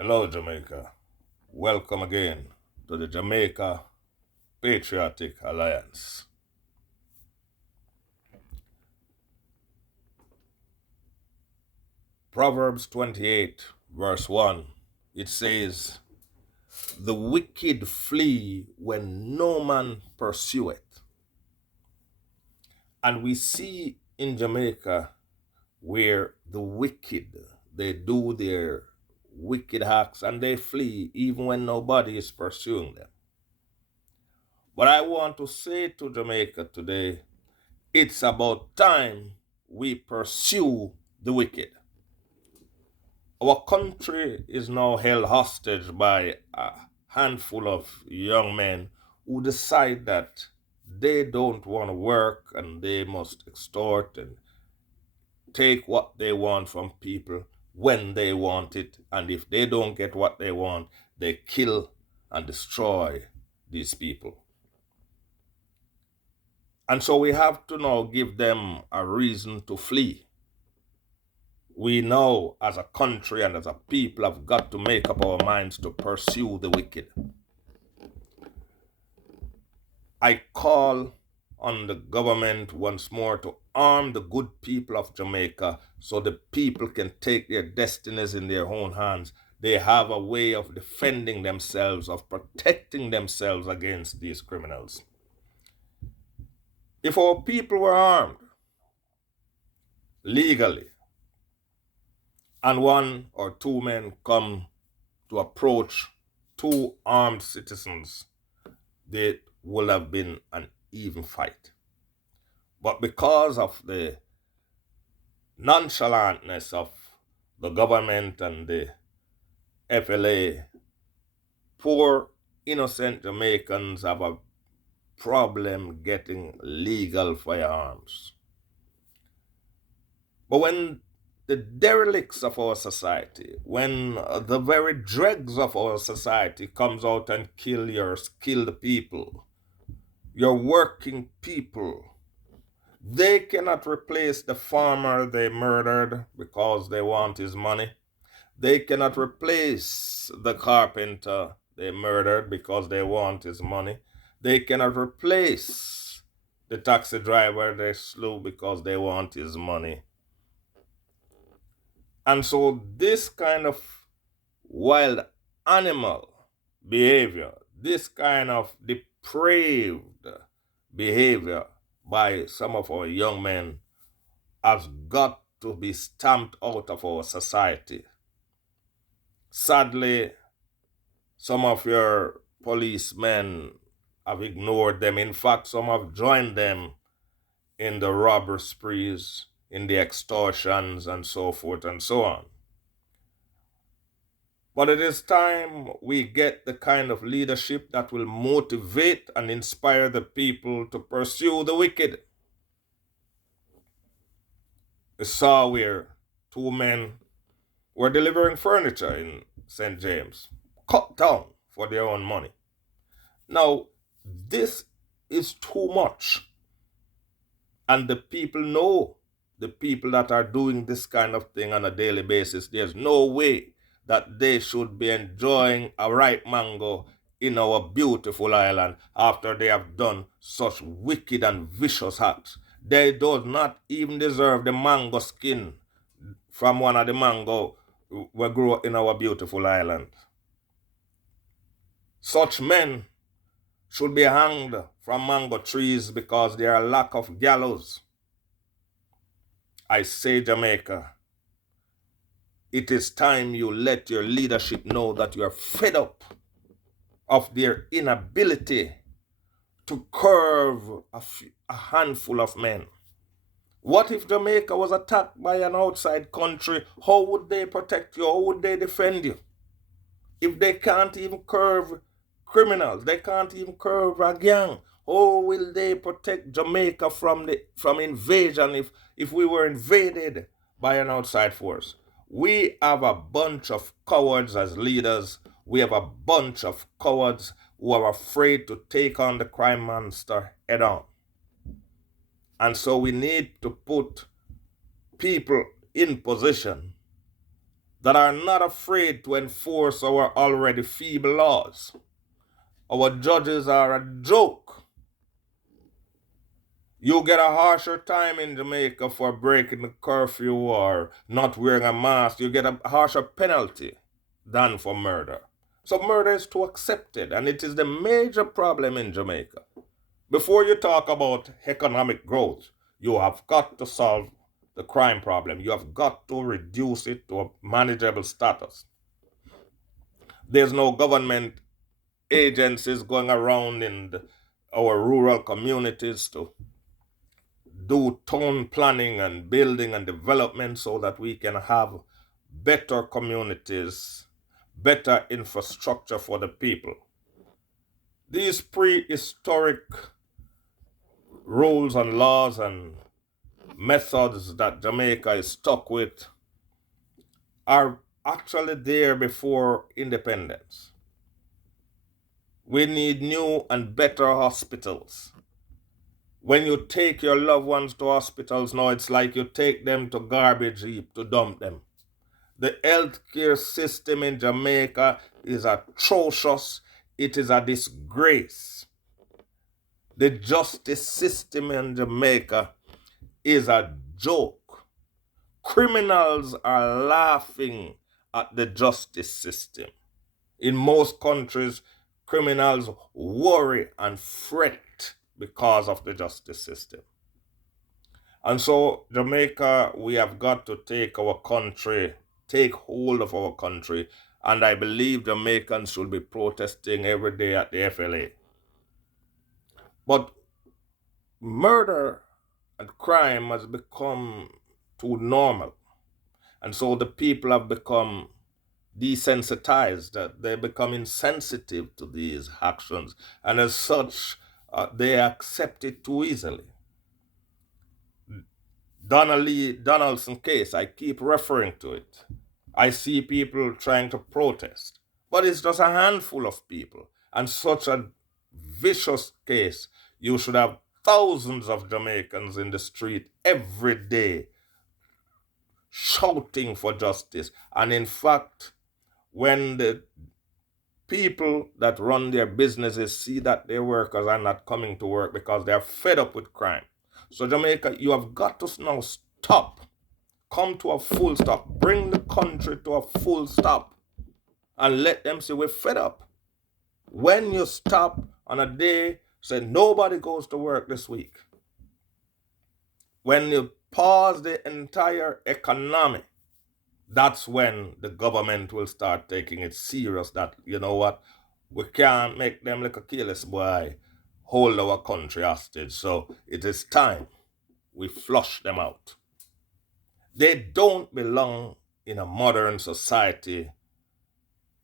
Hello, Jamaica. Welcome again to the Jamaica Patriotic Alliance. Proverbs 28, verse 1, it says, "The wicked flee when no man pursueth." And we see in Jamaica where the wicked, they do their wicked acts and they flee even when nobody is pursuing them. But I want to say to Jamaica today, it's about time we pursue the wicked. Our country is now held hostage by a handful of young men who decide that they don't want to work and they must extort and take what they want from people when they want it. And if they don't get what they want, they kill and destroy these people. And so we have to now give them a reason to flee. We now, as a country and as a people, have got to make up our minds to pursue the wicked. I call on the government once more to arm the good people of Jamaica so the people can take their destinies in their own hands. They have a way of defending themselves, of protecting themselves against these criminals. If our people were armed legally, and one or two men come to approach two armed citizens, there would have been an even fight. But because of the nonchalantness of the government and the FLA, poor innocent Jamaicans have a problem getting legal firearms. But when the derelicts of our society, when the very dregs of our society comes out and kill the people, your working people, they cannot replace the farmer they murdered because they want his money. They cannot replace the carpenter they murdered because they want his money. They cannot replace the taxi driver they slew because they want his money. And so this kind of wild animal behavior, this kind of depraved behavior by some of our young men has got to be stamped out of our society. Sadly, some of your policemen have ignored them. In fact, some have joined them in the robber sprees, in the extortions, and so forth and so on. But it is time we get the kind of leadership that will motivate and inspire the people to pursue the wicked. We saw where two men were delivering furniture in St. James, cut down for their own money. Now, this is too much. And the people know, the people that are doing this kind of thing on a daily basis, there's no way that they should be enjoying a ripe mango in our beautiful island after they have done such wicked and vicious acts. They do not even deserve the mango skin from one of the mango we grow in our beautiful island. Such men should be hanged from mango trees because there are a lack of gallows. I say, Jamaica, it is time you let your leadership know that you are fed up of their inability to curb a handful of men. What if Jamaica was attacked by an outside country? How would they protect you? How would they defend you? If they can't even curb criminals, they can't even curb a gang, how will they protect Jamaica from invasion if we were invaded by an outside force? We have a bunch of cowards as leaders. We have a bunch of cowards who are afraid to take on the crime monster head on. And so we need to put people in position that are not afraid to enforce our already feeble laws. Our judges are a joke. You get a harsher time in Jamaica for breaking the curfew or not wearing a mask. You get a harsher penalty than for murder. So murder is too accepted, and it is the major problem in Jamaica. Before you talk about economic growth, you have got to solve the crime problem. You have got to reduce it to a manageable status. There's no government agencies going around in our rural communities to do town planning and building and development so that we can have better communities, better infrastructure for the people. These prehistoric rules and laws and methods that Jamaica is stuck with are actually there before independence. We need new and better hospitals. When you take your loved ones to hospitals now, it's like you take them to garbage heap to dump them. The healthcare system in Jamaica is atrocious. It is a disgrace. The justice system in Jamaica is a joke. Criminals are laughing at the justice system. In most countries, criminals worry and fret because of the justice system. And so, Jamaica, we have got to take hold of our country, and I believe Jamaicans should be protesting every day at the FLA. But murder and crime has become too normal. And so the people have become desensitized, they become insensitive to these actions. And as such, they accept it too easily. Donaldson case, I keep referring to it. I see people trying to protest, but it's just a handful of people. And such a vicious case, you should have thousands of Jamaicans in the street every day shouting for justice. And in fact, when the people that run their businesses see that their workers are not coming to work because they're fed up with crime. So Jamaica, you have got to now stop. Come to a full stop. Bring the country to a full stop. And let them say we're fed up. When you stop on a day, say nobody goes to work this week. When you pause the entire economy, that's when the government will start taking it serious that, you know what, we can't make them like a careless boy hold our country hostage. So it is time we flush them out. They don't belong in a modern society.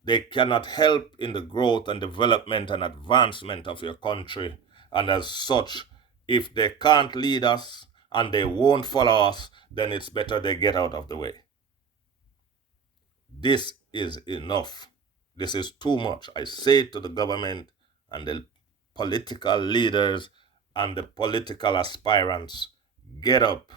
They cannot help in the growth and development and advancement of your country. And as such, if they can't lead us and they won't follow us, then it's better they get out of the way. This is enough. This is too much. I say to the government and the political leaders and the political aspirants, get up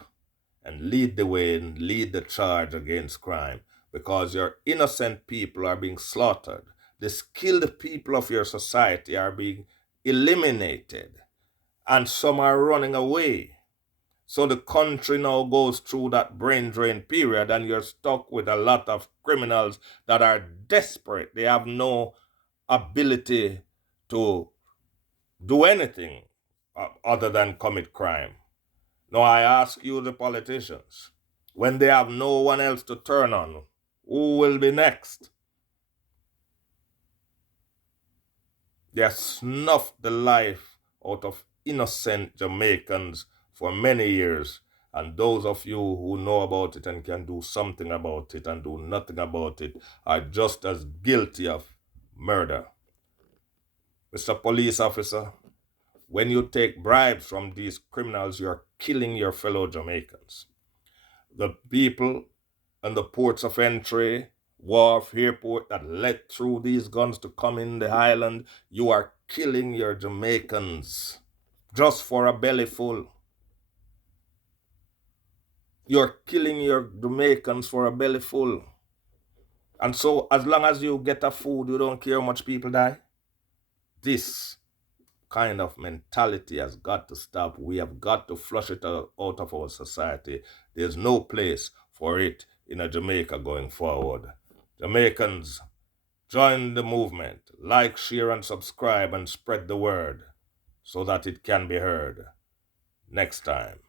and lead the way and lead the charge against crime, because your innocent people are being slaughtered. The skilled people of your society are being eliminated, and some are running away. So the country now goes through that brain drain period, and you're stuck with a lot of criminals that are desperate. They have no ability to do anything other than commit crime. Now I ask you, the politicians, when they have no one else to turn on, who will be next? They have snuffed the life out of innocent Jamaicans for many years. And those of you who know about it and can do something about it and do nothing about it are just as guilty of murder. Mr. Police Officer, when you take bribes from these criminals, you're killing your fellow Jamaicans. The people and the ports of entry, wharf, airport that let through these guns to come in the island, you are killing your Jamaicans just for a belly full. You're killing your Jamaicans for a belly full. And so as long as you get a food, you don't care how much people die. This kind of mentality has got to stop. We have got to flush it out of our society. There's no place for it in a Jamaica going forward. Jamaicans, join the movement. Like, share, and subscribe and spread the word so that it can be heard. Next time.